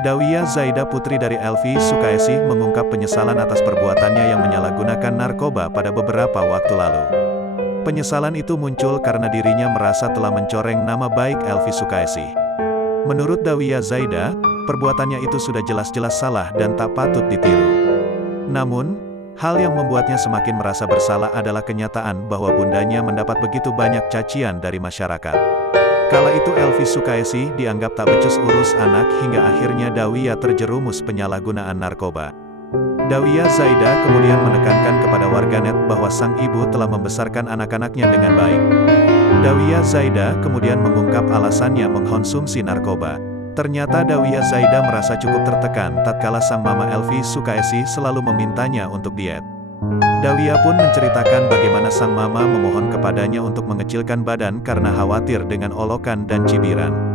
Dawiyah Zaida, putri dari Elvi Sukaesih, mengungkap penyesalan atas perbuatannya yang menyalahgunakan narkoba pada beberapa waktu lalu. Penyesalan itu muncul karena dirinya merasa telah mencoreng nama baik Elvi Sukaesih. Menurut Dawiyah Zaida, perbuatannya itu sudah jelas-jelas salah dan tak patut ditiru. Namun, hal yang membuatnya semakin merasa bersalah adalah kenyataan bahwa bundanya mendapat begitu banyak cacian dari masyarakat. Kala itu Elvi Sukaesih dianggap tak becus urus anak hingga akhirnya Dawiyah terjerumus penyalahgunaan narkoba. Dawiyah Zaida kemudian menekankan kepada warganet bahwa sang ibu telah membesarkan anak-anaknya dengan baik. Dawiyah Zaida kemudian mengungkap alasannya mengkonsumsi narkoba. Ternyata Dawiyah Zaida merasa cukup tertekan tatkala sang mama Elvi Sukaesih selalu memintanya untuk diet. Dawiyah pun menceritakan bagaimana sang mama memohon kepadanya untuk mengecilkan badan karena khawatir dengan olokan dan cibiran.